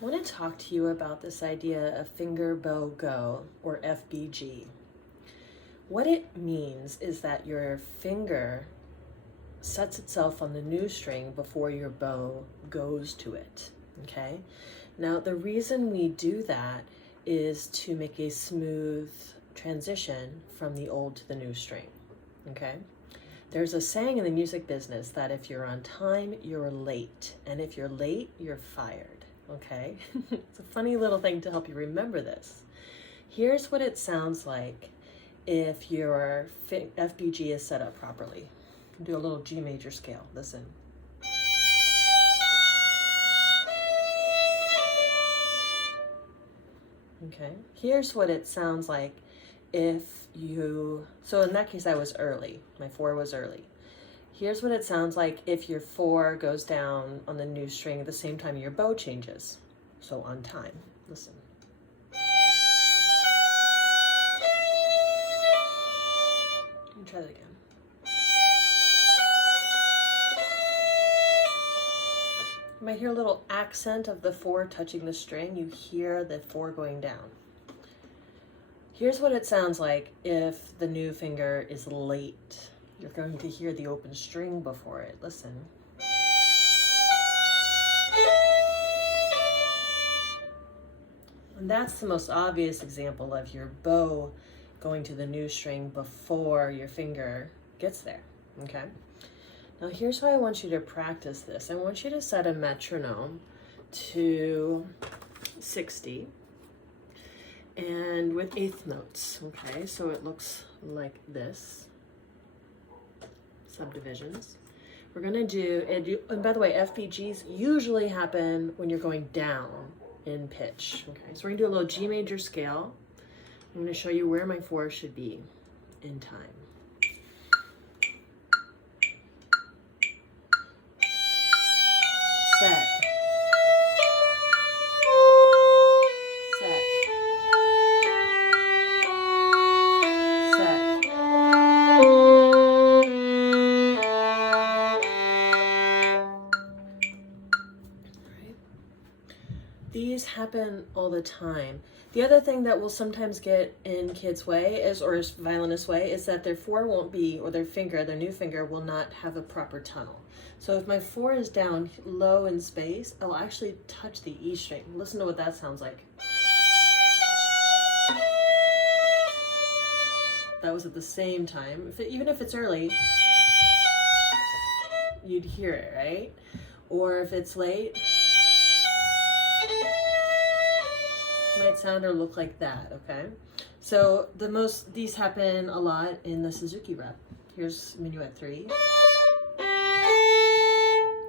I want to talk to you about this idea of finger bow go, or FBG. What it means is that your finger sets itself on the new string before your bow goes to it, okay? Now, the reason we do that is to make a smooth transition from the old to the new string, okay? There's a saying in the music business that if you're on time, you're late, and if you're late, you're fired, okay? It's a funny little thing to help you remember this. Here's what it sounds like if your FBG is set up properly. Do a little G major scale. Listen. Okay. Here's what it sounds like if you, so in that case I was early. My 4 was early. Here's what it sounds like if your 4 goes down on the new string at the same time your bow changes. So on time. Listen. Let me try that again. You might hear a little accent of the 4 touching the string. You hear the 4 going down. Here's what it sounds like if the new finger is late. You're going to hear the open string before it. Listen. And that's the most obvious example of your bow going to the new string before your finger gets there, okay? Now here's why I want you to practice this. I want you to set a metronome to 60 and with eighth notes, okay? So it looks like this, subdivisions. We're gonna do, and by the way, FBGs usually happen when you're going down in pitch, okay? So we're gonna do a little G major scale. I'm gonna show you where my 4 should be in time. Set. Set. Set. Right. These happen all the time. The other thing that will sometimes get in kids' way is, or violinists' way, is that their 4 won't be, or their finger, their new finger, will not have a proper tunnel. So if my 4 is down low in space, I'll actually touch the E string. Listen to what that sounds like. That was at the same time. Even if it's early, you'd hear it, right? Or if it's late, it might sound or look like that, okay? So these happen a lot in the Suzuki rep. Here's minuet 3.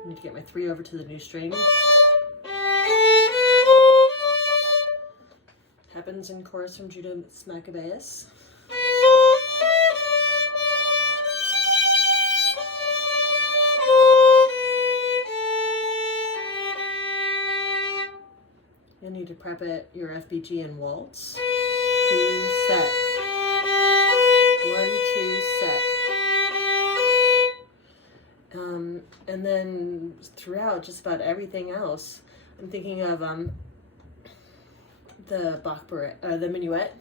I need to get my 3 over to the new string. Happens in chorus from Judas Maccabeus. You'll need to prep it, your FBG in waltz. 2, set. 1, 2, set. And then throughout just about everything else, I'm thinking of the Bach the minuet.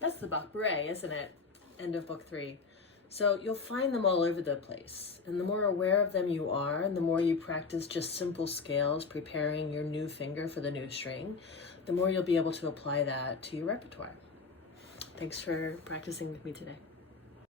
That's the Bach Beret, isn't it? End of book 3. So you'll find them all over the place. And the more aware of them you are, and the more you practice just simple scales, preparing your new finger for the new string, the more you'll be able to apply that to your repertoire. Thanks for practicing with me today.